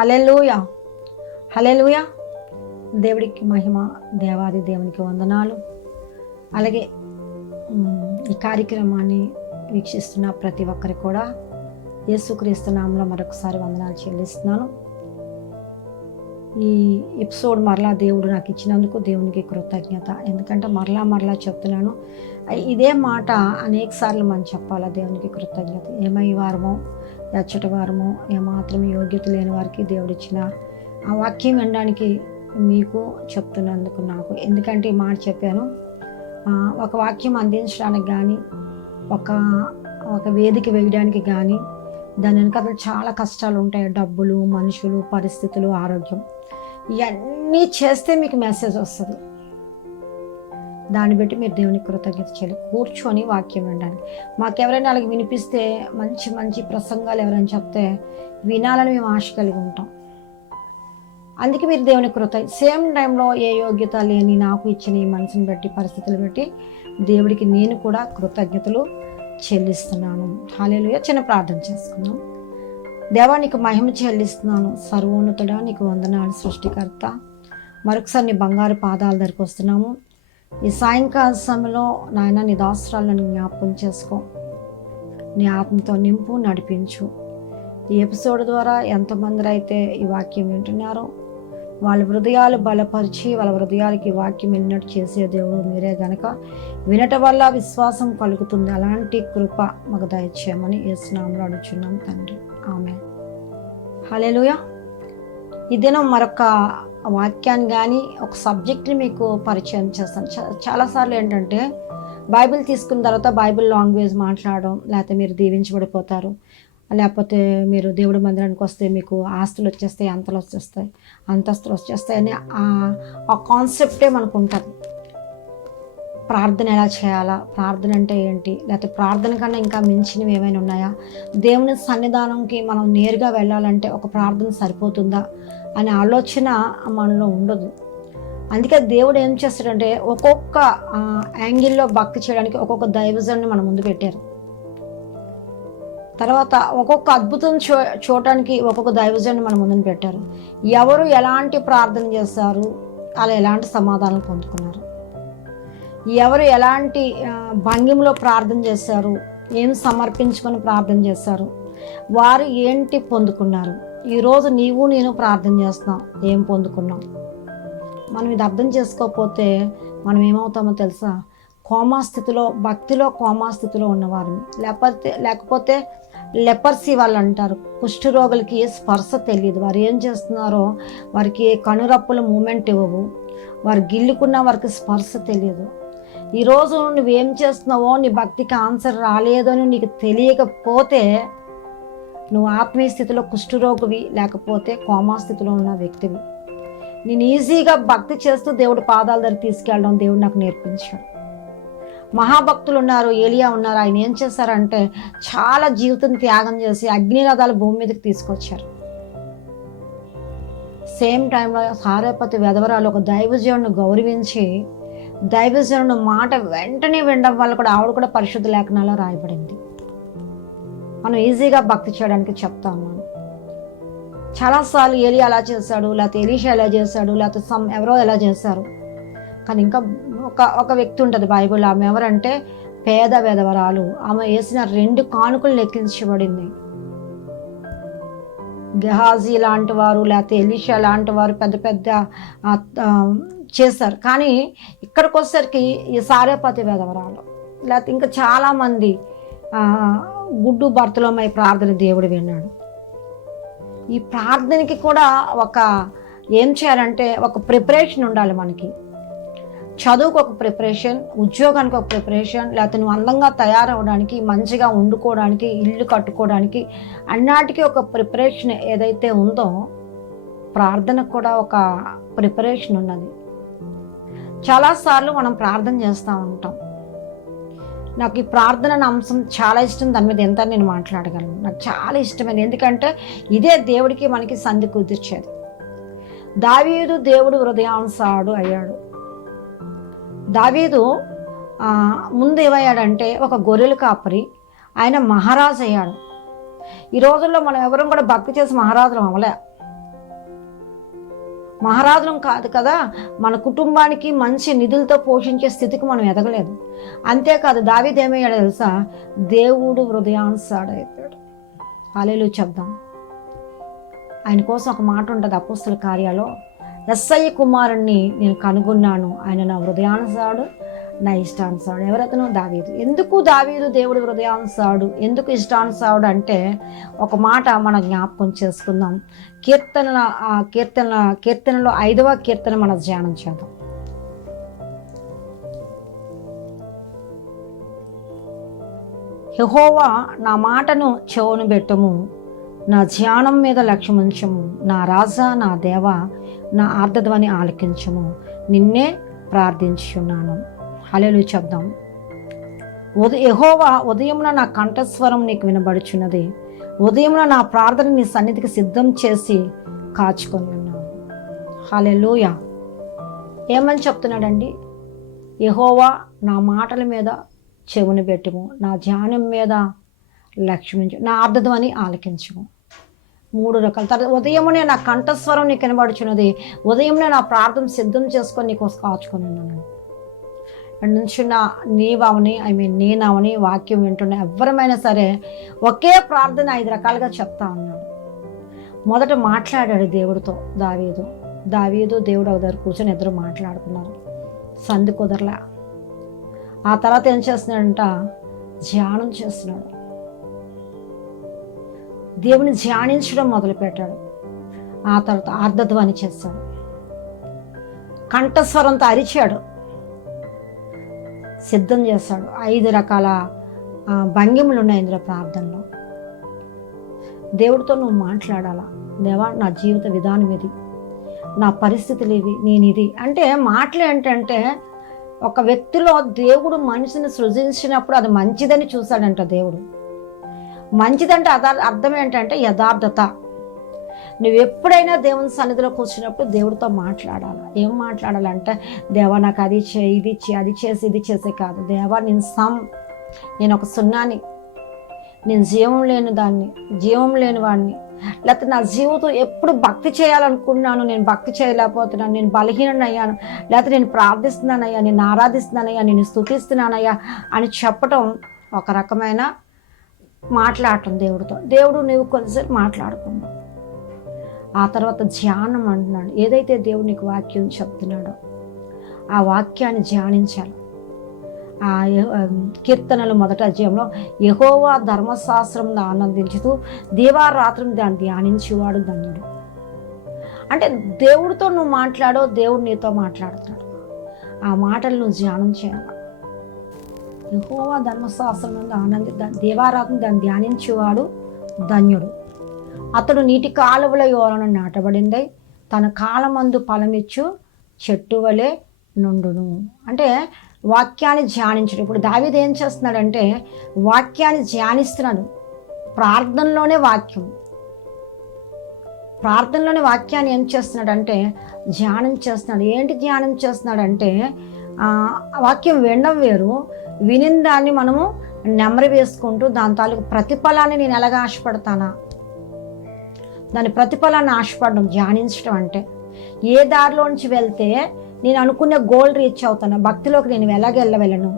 హల్లెలూయా, హల్లెలూయా. దేవుడికి మహిమ, దేవాది దేవునికి వందనాలు. అలాగే ఈ కార్యక్రమాన్ని వీక్షిస్తున్న ప్రతి ఒక్కరికి కూడా యేసుక్రీస్తు నామములో మరొకసారి వందనాలు చెల్లిస్తున్నాను. ఈ ఎపిసోడ్ మరలా దేవుడు నాకు ఇచ్చినందుకు దేవునికి కృతజ్ఞత. ఎందుకంటే మరలా చెప్తున్నాను, ఇదే మాట అనేక సార్లు మనం చెప్పాలా దేవునికి కృతజ్ఞత. ఏమై వారమో ఎచ్చటి వారమో ఏమాత్రం యోగ్యత లేని వారికి దేవుడిచ్చిన ఆ వాక్యం వినడానికి మీకు చెప్తున్నందుకు నాకు, ఎందుకంటే ఈ మాట చెప్పాను, ఒక వాక్యం అందించడానికి కానీ ఒక వేదిక వేయడానికి కానీ దాని వెనకాల చాలా కష్టాలు ఉంటాయి. డబ్బులు, మనుషులు, పరిస్థితులు, ఆరోగ్యం, ఇవన్నీ చేస్తే మీకు మెసేజ్ వస్తుంది. దాన్ని బట్టి మీరు దేవునికి కృతజ్ఞత చేయాలి. కూర్చొని వాక్యం వినడానికి. మాకెవరైనా అలాగే వినిపిస్తే మంచి మంచి ప్రసంగాలు ఎవరైనా చెప్తే వినాలని మేము ఆశ కలిగి ఉంటాం. అందుకే మీరు దేవునికి సేమ్ టైంలో ఏ యోగ్యత లేని నాకు ఇచ్చిన ఈ మనసుని బట్టి, పరిస్థితులు బట్టి దేవుడికి నేను కూడా కృతజ్ఞతలు చెల్లిస్తున్నాను. హల్లెలూయా. చిన్న ప్రార్థన చేసుకున్నాం. దేవా, నీకు మహిమ చెల్లిస్తున్నాను. సర్వోన్నతుడా, నీకు వందనాలు. సృష్టికర్త, మరొకసారి నీ బంగారు పాదాల దగ్గరికి వస్తున్నాము. ఈ సాయంకాల సమయంలో నాయన నీ దాసరాలను జ్ఞాపకం చేసుకో, నీ ఆత్మతో నింపు, నడిపించు. ఈ ఎపిసోడ్ ద్వారా ఎంతమంది అయితే ఈ వాక్యం వింటున్నారో వాళ్ళ హృదయాలు బలపరిచి వాళ్ళ హృదయాలకి ఈ వాక్యం విన్నట్టు చేసే దేవుడు మీరే గనక, వినటం వల్ల విశ్వాసం కలుగుతుంది. అలాంటి కృప మాకు దయచేయమని యేసు నామములో అడుగుచున్నాం తండ్రి, ఆమేన్. హల్లెలూయా. ఈ దినం మరొక వాక్యాన్ని కానీ ఒక సబ్జెక్ట్ని మీకు పరిచయం చేస్తాను. చాలాసార్లు ఏంటంటే బైబిల్ తీసుకున్న తర్వాత బైబిల్ లాంగ్వేజ్ మాట్లాడడం, లేకపోతే మీరు దీవించబడిపోతారు, లేకపోతే మీరు దేవుడి మందిరానికి వస్తే మీకు ఆస్తులు వచ్చేస్తాయి, అంతస్తులు వచ్చేస్తాయి అని ఆ కాన్సెప్టే మనకు ఉంటుంది. ప్రార్థన ఎలా చేయాలా, ప్రార్థన అంటే ఏంటి, లేకపోతే ప్రార్థన కన్నా ఇంకా మించినవి ఏమైనా ఉన్నాయా, దేవుని సన్నిధానంకి మనం నేరుగా వెళ్ళాలంటే ఒక ప్రార్థన సరిపోతుందా అనే ఆలోచన మనలో ఉండదు. అందుకే దేవుడు ఏం చేస్తాడంటే ఒక్కొక్క యాంగిల్లో భక్తి చేయడానికి ఒక్కొక్క దైవజనుని మన ముందు పెట్టారు. తర్వాత ఒక్కొక్క అద్భుతం చూడటానికి ఒక్కొక్క దైవజనుని మన ముందుని పెట్టారు. ఎవరు ఎలాంటి ప్రార్థన చేస్తారు, అలా ఎలాంటి సమాధానం పొందుకున్నారు, ఎవరు ఎలాంటి భంగిమలో ప్రార్థన చేశారు, ఏం సమర్పించుకొని ప్రార్థన చేశారు, వారు ఏంటి పొందుకున్నారు. ఈరోజు నీవు నేను ప్రార్థన చేస్తున్నాం, ఏం పొందుకున్నాం. మనం ఇది అర్థం చేసుకోకపోతే మనం ఏమవుతామో తెలుసా, కోమాస్థితిలో, భక్తిలో కోమాస్థితిలో ఉన్నవారు. లేకపోతే లెపర్సీ వాళ్ళు అంటారు, కుష్ఠరోగులకి స్పర్శ తెలియదు. వారు ఏం చేస్తున్నారో వారికి కనురప్పుల మూమెంట్ ఇవ్వవు, వారు గిల్లుకున్న వారికి స్పర్శ తెలియదు. ఈరోజు నువ్వేం చేస్తున్నావో నీ భక్తికి ఆన్సర్ రాలేదు అని నీకు తెలియకపోతే నువ్వు ఆత్మీయ స్థితిలో కుష్ఠరోగివి, లేకపోతే కోమా స్థితిలో ఉన్న వ్యక్తివి. నేను ఈజీగా భక్తి చేస్తూ దేవుడి పాదాల దగ్గర తీసుకెళ్ళడం దేవుడు నాకు నేర్పించాడు. మహాభక్తులు ఉన్నారు, ఏలియా ఉన్నారు. ఆయన ఏం చేశారంటే చాలా జీవితం త్యాగం చేసి అగ్నిరథాలు భూమి మీదకి తీసుకొచ్చారు. సేమ్ టైంలో సారేపతి వెధవరాలు ఒక దైవజనుని గౌరవించి దైవజనుని మాట వెంటనే వినడం వల్ల కూడా ఆవిడ కూడా పరిశుద్ధ లేఖనాల్లో రాయబడింది. మనం ఈజీగా భక్తి చేయడానికి చెప్తా ఉన్నాను. చాలాసార్లు ఏలియా అలా చేశాడు, లేకపోతే ఎలీషా ఎలా చేశాడు, లేకపోతే ఎవరో ఎలా చేశారు. కానీ ఇంకా ఒక వ్యక్తి ఉంటుంది బైబిల్. ఆమె ఎవరంటే పేద వెధవరాలు. ఆమె వేసిన 2 కానుకలు లెక్కించబడింది. గెహాజీ లాంటి వారు, లేకపోతే ఎలీషా లాంటి వారు పెద్ద చేశారు. కానీ ఇక్కడికి వచ్చేసరికి ఈ సారేపతి వెధవరాలు, లేకపోతే ఇంకా చాలామంది గుడ్డు భర్తలోమై ప్రార్థన దేవుడు విన్నాడు. ఈ ప్రార్థనకి కూడా ఏం చేయాలంటే ఒక ప్రిపరేషన్ ఉండాలి మనకి. చదువుకు ఒక ప్రిపరేషన్, ఉద్యోగానికి ఒక ప్రిపరేషన్, లేకపోతే నువ్వు అందంగా తయారవడానికి, మంచిగా వండుకోవడానికి, ఇల్లు కట్టుకోవడానికి అన్నిటికీ ఒక ప్రిపరేషన్ ఏదైతే ఉందో ప్రార్థనకు కూడా ఒక ప్రిపరేషన్ ఉన్నది. చాలాసార్లు మనం ప్రార్థన చేస్తూ ఉంటాం. నాకు ఈ ప్రార్థన అంశం చాలా ఇష్టం, దాని మీద ఎంత నేను మాట్లాడగలను. నాకు చాలా ఇష్టమైనది, ఎందుకంటే ఇదే దేవుడికి మనకి సంధి కుదిర్చేది. దావీదు దేవుడు హృదయానుసారుడు అయ్యాడు. దావీదు ముందు ఏమయ్యాడంటే ఒక గొర్రెల కాపరి, ఆయన మహారాజు అయ్యాడు. ఈ రోజుల్లో మనం ఎవరం కూడా భక్తి చేసి మహారాజులు అవ్వలే. మహారాజులం కాదు కదా, మన కుటుంబానికి మంచి నిధులతో పోషించే స్థితికి మనం ఎదగలేదు. అంతేకాదు దావీదు ఏమయ్యాడో తెలుసా, దేవుడు హృదయానుసారుడైపోయాడు. హల్లెలూయా చెప్దాం. ఆయన కోసం ఒక మాట ఉంటుంది అపోస్తల కార్యాలో, యెస్సయి కుమారుణ్ణి నేను కనుగొన్నాను, ఆయన నా హృదయానుసారుడు, నా ఇష్టానుసారుడు. ఎవరతను? దావీదు. ఎందుకు దావీదు దేవుడు హృదయానుసారుడు, ఎందుకు ఇష్టానుసారుడు అంటే ఒక మాట మనం జ్ఞాపకం చేసుకుందాం. కీర్తనలో 5వ కీర్తన మనం ధ్యానం చేద్దాం. యెహోవా నా మాటను చెవును బెట్టుము, నా ధ్యానం మీద లక్ష్యముంచము, నా రాజా నా దేవ నా ఆర్ద్రధ్వని ఆలకించము, నిన్నే ప్రార్థించున్నాను. హల్లెలూయా చెప్దాం. యెహోవా ఉదయమున నా కంఠస్వరం నీకు వినబడుచున్నది, ఉదయమున నా ప్రార్థన నీ సన్నిధికి సిద్ధం చేసి కాచుకొని ఉన్నాను. హల్లెలూయా. ఏమని చెప్తున్నాడండి? యెహోవా నా మాటల మీద చెవుని పెట్టుము, నా ధ్యానం మీద లక్ష్మించు, నా ఆర్ద్రధ్వని ఆలకించము. 3 రకాల. తర్వాత ఉదయమునే నా కంఠస్వరం నీకు వినబడుచున్నది, ఉదయమునే నా ప్రార్థన సిద్ధం చేసుకొని నీకు కాచుకొని ఉన్నాను. నుంచి నీవని నేనవని వాక్యం వింటున్నా ఎవరమైనా సరే ఒకే ప్రార్థన 5 రకాలుగా చెప్తా ఉన్నాడు. మొదట మాట్లాడాడు దేవుడితో దావీదు దేవుడు ఒక దగ్గర కూర్చొని ఇద్దరు మాట్లాడుకున్నారు, సంధి కుదరలా. ఆ తర్వాత ఏం చేస్తున్నాడంట? ధ్యానం చేస్తున్నాడు, దేవుని ధ్యానించడం మొదలుపెట్టాడు. ఆ తర్వాత ఆర్ద్రధ్వని చేశాడు, కంఠస్వరంతో అరిచాడు, సిద్ధం చేస్తాడు. 5 రకాల భంగిములు ఉన్నాయి ఇందులో ప్రార్థనలో. దేవుడితో నువ్వు మాట్లాడాలా, దేవా నా జీవిత విధానం ఇది, నా పరిస్థితులు ఇవి, నేను ఇది అంటే. మాటలు ఏంటంటే ఒక వ్యక్తిలో దేవుడు మనిషిని సృజించినప్పుడు అది మంచిదని చూశాడంట దేవుడు. మంచిదంటే అర్థం ఏంటంటే యథార్థత. నువ్వు ఎప్పుడైనా దేవుని సన్నిధిలో కూర్చున్నప్పుడు దేవుడితో మాట్లాడాలి. ఏం మాట్లాడాలంటే, దేవా నాకు అది చేయి, ఇది చేయి, అది చేసి ఇది చేసే కాదు. దేవా నేను ఒక సున్నాని, నేను జీవం లేని దాన్ని, జీవం లేని వాడిని, లేకపోతే నా జీవితం ఎప్పుడు భక్తి చేయాలనుకున్నాను, నేను భక్తి చేయలేకపోతున్నాను, నేను బలహీనయ్యాను, లేకపోతే నేను ప్రార్థిస్తున్నానయ్యా, నేను ఆరాధిస్తున్నానయ్యా, నేను స్తుతిస్తున్నానయ్యా అని చెప్పటం ఒక రకమైన మాట్లాడటం దేవుడితో. దేవుడు నువ్వు కొంచెంసేపు మాట్లాడుకున్నావు. ఆ తర్వాత ధ్యానం అంటున్నాడు. ఏదైతే దేవుడు నీకు వాక్యం చెప్తున్నాడో ఆ వాక్యాన్ని ధ్యానించాలి. ఆ కీర్తనలు 1వ అధ్యాయంలో యెహోవా ధర్మశాస్త్రం ఆనందించుతూ దీవారాత్రం దాన్ని ధ్యానించేవాడు ధన్యుడు. అంటే దేవుడితో నువ్వు మాట్లాడో, దేవుడు నీతో మాట్లాడుతున్నాడు. ఆ మాటలు నువ్వు ధ్యానం చేయాలి. యెహోవా ధర్మశాస్త్రం దీవారాత్రం దాన్ని ధ్యానించేవాడు ధన్యుడు. అతడు నీటి కాలువల యోరను నాటబడిందై తన కాలమందు ఫలమిచ్చు చెట్టు వలె నుండును. అంటే వాక్యాన్ని ధ్యానించడం. ఇప్పుడు దావీదు ఏం చేస్తున్నాడంటే వాక్యాన్ని ధ్యానిస్తున్నాడు. ప్రార్థనలోనే వాక్యాన్ని ఏం చేస్తున్నాడంటే ధ్యానం చేస్తున్నాడు. ఏంటి ధ్యానం చేస్తున్నాడంటే వాక్యం వినడం వేరు, వినిన దాన్ని మనము నెమరు వేసుకుంటూ దాని తాలూకు ప్రతిఫలాన్ని నేను ఎలాగ ఆశపడతానా, దాని ప్రతిఫలాన్ని ఆశపడడం ధ్యానించడం అంటే. ఏ దారిలోంచి వెళ్తే నేను అనుకునే గోల్ రీచ్ అవుతాను, భక్తిలోకి నేను ఎలాగ వెళ్ళను,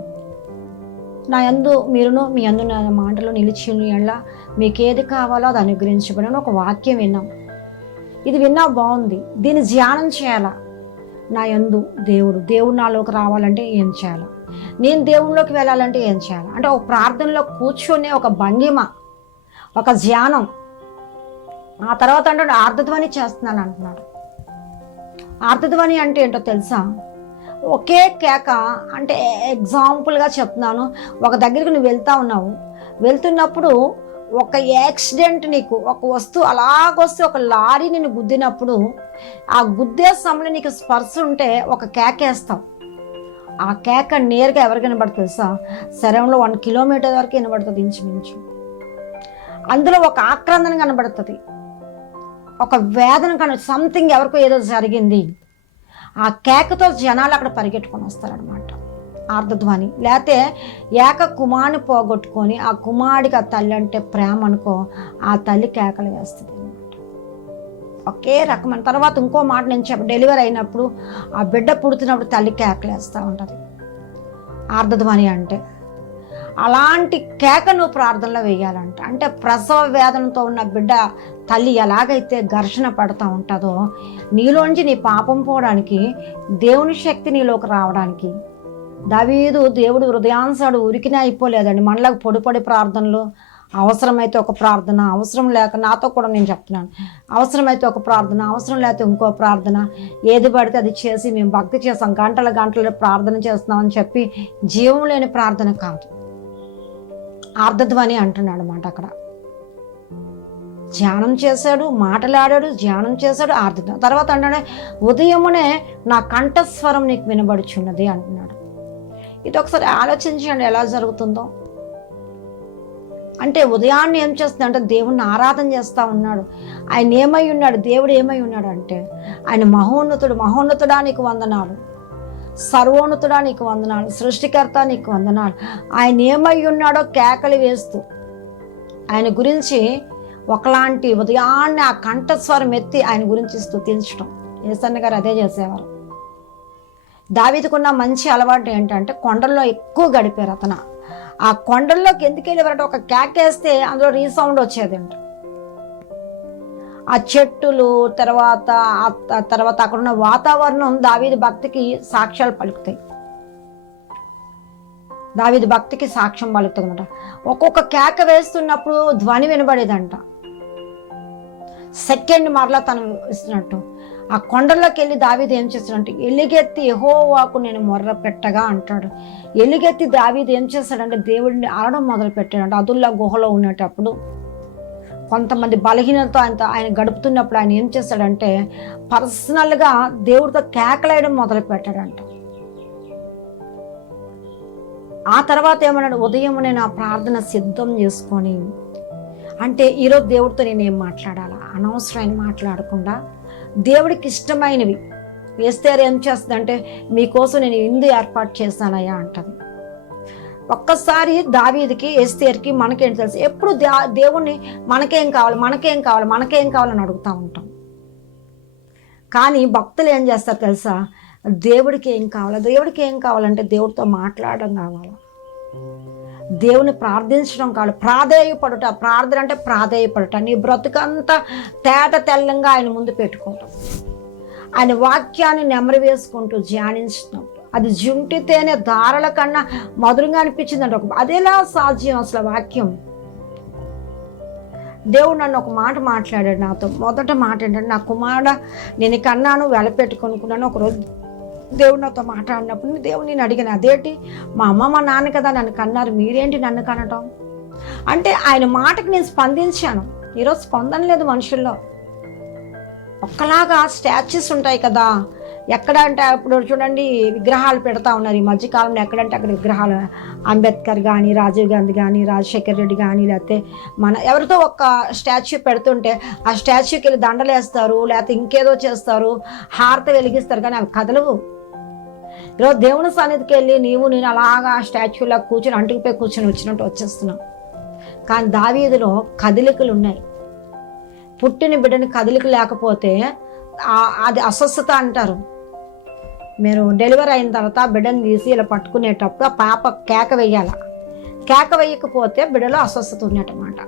నా యందు మీరును మీ యందు నా మాటలు నిలిచి ఎలా మీకు ఏది కావాలో అది అనుగ్రహించబడని ఒక వాక్యం విన్నాం. ఇది విన్నా బాగుంది, దీన్ని ధ్యానం చేయాలా. నా యందు దేవుడు నాలోకి రావాలంటే ఏం చేయాలి, నేను దేవుళ్ళలోకి వెళ్ళాలంటే ఏం చేయాలి అంటే ఒక ప్రార్థనలో కూర్చొని ఒక భంగిమ, ఒక ధ్యానం. ఆ తర్వాత అంటే ఆర్ద్రధ్వని చేస్తున్నాను అంటున్నాడు. ఆర్ద్రధ్వని అంటే ఏంటో తెలుసా? ఒకే కేక. అంటే ఎగ్జాంపుల్గా చెప్తున్నాను, ఒక దగ్గరికి నువ్వు వెళ్తున్నప్పుడు ఒక యాక్సిడెంట్, నీకు ఒక వస్తువు అలాగొస్తే ఒక లారీ నిన్ను గుద్దినప్పుడు ఆ గుద్దే సమయంలో నీకు స్పర్శ ఉంటే ఒక కేక వేస్తావు. ఆ కేక నేరుగా ఎవరికి వినబడుతుంది తెలుసా? శరీరంలో 1 కిలోమీటర్ వరకు వినబడుతుంది ఇంచుమించు. అందులో ఒక ఆక్రందన కనబడుతుంది, ఒక వేదన సంథింగ్ ఎవరికో ఏదో జరిగింది. ఆ కేకతో జనాలు అక్కడ పరిగెట్టుకొని వస్తారనమాట. ఆర్ద్రధ్వని. లేకపోతే ఏక కుమారుని పోగొట్టుకొని ఆ కుమారుడికి ఆ తల్లి అంటే ప్రేమ అనుకో, ఆ తల్లి కేకలు వేస్తుంది అనమాట. ఒకే రకమైన. తర్వాత ఇంకో మాట నేను డెలివరీ అయినప్పుడు ఆ బిడ్డ పుడుతున్నప్పుడు తల్లి కేకలేస్తూ ఉంటుంది ఆర్ధధ్వని అంటే. అలాంటి కేక నువ్వు ప్రార్థనలో వేయాలంట. అంటే ప్రసవ వేదనతో ఉన్న బిడ్డ తల్లి ఎలాగైతే ఘర్షణ పడుతూ ఉంటుందో, నీలోంచి నీ పాపం పోవడానికి, దేవుని శక్తి నీలోకి రావడానికి. దేవుడు హృదయాన్సాడు ఉరికినే అయిపోలేదండి. మనలకు పొడి ప్రార్థనలు, అవసరమైతే ఒక ప్రార్థన, అవసరం లేక నాతో కూడా నేను చెప్తున్నాను, అవసరమైతే ఒక ప్రార్థన, అవసరం లేకపోతే ఇంకో ప్రార్థన, ఏది పడితే అది చేసి మేము భక్తి చేస్తాం, గంటల ప్రార్థన చేస్తున్నామని చెప్పి జీవం లేని ప్రార్థన కాదు. ఆర్ధధ్వని అంటున్నాడు అన్నమాట. అక్కడ ధ్యానం చేశాడు, మాటలాడాడు, ధ్యానం చేశాడు, ఆర్ధధ్వని. తర్వాత అంటాడు, ఉదయమునే నా కంఠస్వరం నీకు వినబడుచున్నది అంటున్నాడు. ఇది ఒకసారి ఆలోచించండి ఎలా జరుగుతుందో. అంటే ఉదయాన్నే ఏం చేస్తుంది అంటే దేవుణ్ణి ఆరాధన చేస్తూ ఉన్నాడు. ఆయన ఏమై ఉన్నాడు, దేవుడు ఏమై ఉన్నాడు అంటే ఆయన మహోన్నతుడు. మహోన్నతుడా నీకు వందనాలు, సర్వోన్నతుడా నీకు వందనాలు, సృష్టికర్త నీకు వందనాలు. ఆయన ఏమై ఉన్నాడో కేకలు వేస్తూ ఆయన గురించి ఒకలాంటి ఉదయాన్నే ఆ కంఠస్వరం ఎత్తి ఆయన గురించి స్తుతించడం. యేసన్న గారు అదే చేసేవారు. దావీదుకున్న మంచి అలవాటు ఏంటంటే కొండల్లో ఎక్కువ గడిపారు అతను. ఆ కొండల్లోకి ఎందుకు వెళ్ళేవారంటే ఒక కేకేస్తే అందులో రీసౌండ్ వచ్చేదంట. ఆ చెట్టులు తర్వాత అక్కడున్న వాతావరణం దావీదు భక్తికి సాక్ష్యాలు పలుకుతాయి. దావీదు భక్తికి సాక్ష్యం పలుకుతుంది అనమాట. ఒక్కొక్క కేక వేస్తున్నప్పుడు ధ్వని వినబడేదంట. సెకండ్ మరలా తను ఇస్తున్నట్టు ఆ కొండల్లోకి వెళ్ళి దావీదు ఏం చేస్తాడంటే ఎలుగెత్తి యెహోవాకు నేను మొర్ర పెట్టగా అంటాడు. ఎలుగెత్తి దావీదు ఏం చేస్తాడంటే దేవుడిని అరడం మొదలు పెట్టాడంట. అదుల్లా గుహలో ఉండేటప్పుడు కొంతమంది బలహీనతో ఆయన గడుపుతున్నప్పుడు ఆయన ఏం చేస్తాడంటే పర్సనల్గా దేవుడితో కేకలేయడం మొదలు పెట్టాడంట. ఆ తర్వాత ఏమన్నాడు, ఉదయం నేను ఆ ప్రార్థన సిద్ధం చేసుకొని, అంటే ఈరోజు దేవుడితో నేను ఏం మాట్లాడాలా, అనవసరమైన మాట్లాడకుండా దేవుడికి ఇష్టమైనవి. ఎస్తేరు ఏం చేస్తుందంటే మీకోసం నేను ఇందు ఏర్పాటు చేశానయ్యా అంటది. ఒక్కసారి దావీదుకి ఎస్తేర్కి మనకేం తెలుసు, ఎప్పుడు దేవుణ్ణి మనకేం కావాలని అడుగుతూ ఉంటాం. కానీ భక్తులు ఏం చేస్తారు తెలుసా, దేవుడికి ఏం కావాలంటే దేవుడితో మాట్లాడడం కావాలి, దేవుని ప్రార్థించడం కావాలి, ప్రాధేయపడుట. ప్రార్థన అంటే ప్రాధేయపడుట. నీ బ్రతుకంతా తేట తెల్లంగా ఆయన ముందు పెట్టుకోవటం, ఆయన వాక్యాన్ని నెమరు వేసుకుంటూ ధ్యానించినప్పుడు అది జుంటితేనే దారాల కన్నా మధురంగా అనిపించిందంట. అదేలా సాధ్యం అసలు వాక్యం? దేవుడు నన్ను ఒక మాట మాట్లాడాడు నాతో. మొదట మాట ఏంటంటే, నా కుమారుడా నేను కన్నాను, వెలపెట్టుకొనుకున్నాను. ఒకరోజు దేవుడు నాతో మాట్లాడినప్పుడు దేవుడు నేను అడిగాను, అదేంటి మా అమ్మ మా నాన్న కదా నన్ను కన్నారు, మీరేంటి నన్ను కనటం అంటే ఆయన మాటకి నేను స్పందించాను. ఈరోజు స్పందన లేదు మనుషుల్లో. ఒక్కలాగా స్టాచ్యూస్ ఉంటాయి కదా, ఎక్కడ అంటే ఇప్పుడు చూడండి విగ్రహాలు పెడతా ఉన్నారు ఈ మధ్యకాలంలో. ఎక్కడంటే అక్కడ విగ్రహాలు, అంబేద్కర్ కానీ, రాజీవ్ గాంధీ కానీ, రాజశేఖర్ రెడ్డి కానీ, లేకపోతే మన ఎవరితో ఒక స్టాచ్యూ పెడుతుంటే ఆ స్టాచ్యూకి వెళ్ళి దండలు వేస్తారు, లేకపోతే ఇంకేదో చేస్తారు, హారత వెలిగిస్తారు, కానీ అవి కదలవు. ఈరోజు దేవుని సన్నిధికి వెళ్ళి నేను అలాగా స్టాచ్యూలా కూర్చొని అంటుకుపోయి కూర్చొని వచ్చినట్టు వచ్చేస్తున్నాం. కానీ దావీదులో కదలికలు ఉన్నాయి. పుట్టిన బిడ్డని కదలిక లేకపోతే అది అస్వస్థత అంటారు. మీరు డెలివరీ అయిన తర్వాత బిడ్డను తీసి ఇలా పట్టుకునేటప్పుడు ఆ పాప కేక వేయాల. కేక వేయకపోతే బిడ్డలో అస్వస్థత ఉన్నట్టమాట.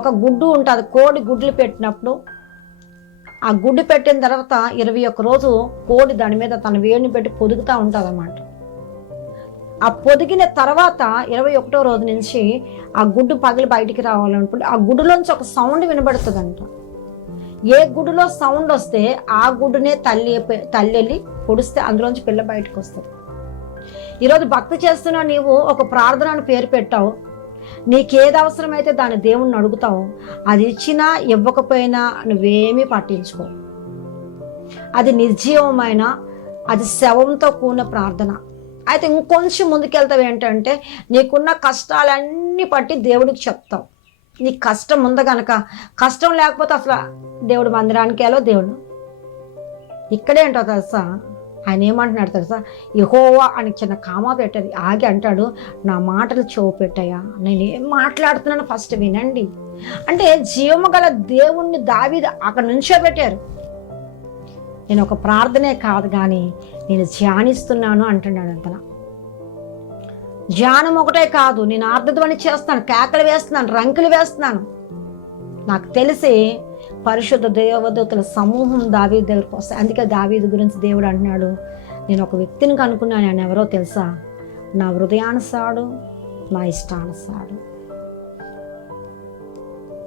ఒక గుడ్డు ఉంటుంది, కోడి గుడ్లు పెట్టినప్పుడు ఆ గుడ్డు పెట్టిన తర్వాత 21 రోజు కోడి దాని మీద తన వేడిని పెట్టి పొదుగుతూ ఉంటుంది అన్నమాట. ఆ పొదిగిన తర్వాత 21వ రోజు నుంచి ఆ గుడ్డు పగిలి బయటికి రావాలనుకుంటే ఆ గుడ్డులోంచి ఒక సౌండ్ వినబడుతుందంట. ఏ గుడ్డులో సౌండ్ వస్తే ఆ గుడ్డునే తల్లి వెళ్ళి పొడిస్తే అందులోంచి పిల్ల బయటకు వస్తుంది. ఈరోజు భక్తి చేస్తున్నా నీవు ఒక ప్రార్థనను పేరు పెట్టావు, నీకేది అవసరమైతే దాన్ని దేవుణ్ణి అడుగుతావు, అది ఇచ్చినా ఇవ్వకపోయినా నువ్వేమీ పట్టించుకో. అది నిర్జీవమైన, అది శవంతో కూడిన ప్రార్థన. అయితే ఇంకొంచెం ముందుకెళ్తావు ఏంటంటే నీకున్న కష్టాలన్నీ పట్టి దేవుడికి చెప్తావు. నీకు కష్టం ఉంది కనుక, కష్టం లేకపోతే అసలు దేవుడు మందిరానికి వెళ్ళో. దేవుడు ఇక్కడేంటో తెలుసా, ఆయన ఏమంటున్నాడు తెలుసా, యెహోవా అని చిన్న కామా పెట్టది ఆగి అంటాడు, నా మాటలు చెవు పెట్టాయా, నేనేం మాట్లాడుతున్నాను ఫస్ట్ వినండి. అంటే జీవము గల దేవుణ్ణి దావీదు అక్కడ నుంచోబెట్టారు. నేను ఒక ప్రార్థనే కాదు కానీ నేను ధ్యానిస్తున్నాను అంటున్నాడు. అంతలా ధ్యానం ఒకటే కాదు, నేను ఆర్ధధ్వని చేస్తాను, కేకలు వేస్తున్నాను, రంకులు వేస్తున్నాను. నాకు తెలిసి పరిశుద్ధ దేవదూతల సమూహం దావీదు దగ్గరకు వస్తాయి. అందుకే దావీదు గురించి దేవుడు అంటున్నాడు, నేను ఒక వ్యక్తిని కనుక్కున్నాను, ఆయన ఎవరో తెలుసా? నా హృదయానుసాడు, నా ఇష్టానుసాడు.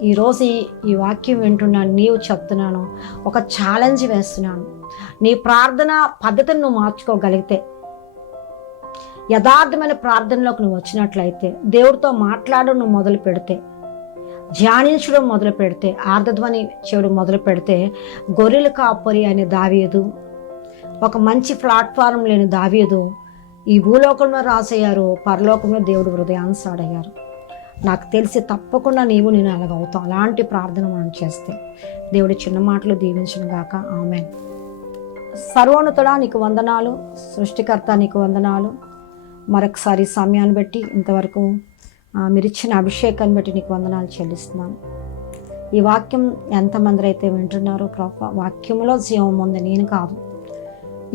ఈరోజు ఈ వాక్యం వింటున్నాను, నీవు చెప్తున్నాను, ఒక ఛాలెంజ్ వేస్తున్నాను. నీ ప్రార్థన పద్ధతిని నువ్వు మార్చుకోగలిగితే, యథార్థమైన ప్రార్థనలోకి నువ్వు వచ్చినట్లయితే, దేవుడితో మాట్లాడడం నువ్వు మొదలు పెడితే, ధ్యానించడం మొదలు పెడితే, ఆర్ధధ్వని చేయడం మొదలు పెడితే, గొర్రెల కాపరి అనే దావీదు, ఒక మంచి ప్లాట్ఫారం లేని దావీదు ఈ భూలోకంలో రాసయ్యారు, పరలోకంలో దేవుడు హృదయానుసాడయ్యారు. నాకు తెలిసి తప్పకుండా నీవు నేను అలాగవుతాం. అలాంటి ప్రార్థన మనం చేస్తే దేవుడి చిన్న మాటలు దీవించును గాక. ఆమేన్. సర్వోన్నతుడా నీకు వందనాలు, సృష్టికర్త నీకు వందనాలు. మరొకసారి సమయాన్ని బట్టి ఇంతవరకు మీరు ఇచ్చిన అభిషేకాన్ని బట్టి నీకు వందనాలు చెల్లిస్తున్నాను. ఈ వాక్యం ఎంతమంది అయితే వింటున్నారో ప్రభు, వాక్యంలో జీవం ఉంది, నేను కాదు.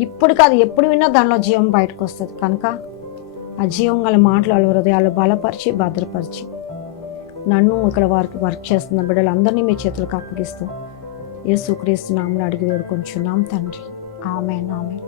ఇప్పుడు కాదు, ఎప్పుడు విన్నా దానిలో జీవం బయటకు వస్తుంది. కనుక ఆ జీవం గల మాటలు వాళ్ళ హృదయాలు బలపరిచి భద్రపరిచి, నన్ను ఇక్కడ వారికి వర్క్ చేస్తున్న బిడ్డలందరినీ మీ చేతులకు అప్పగిస్తూ యేసుక్రీస్తు నామములో అడిగి వేడుకొంచున్నాం తండ్రి. ఆమేన్, ఆమేన్.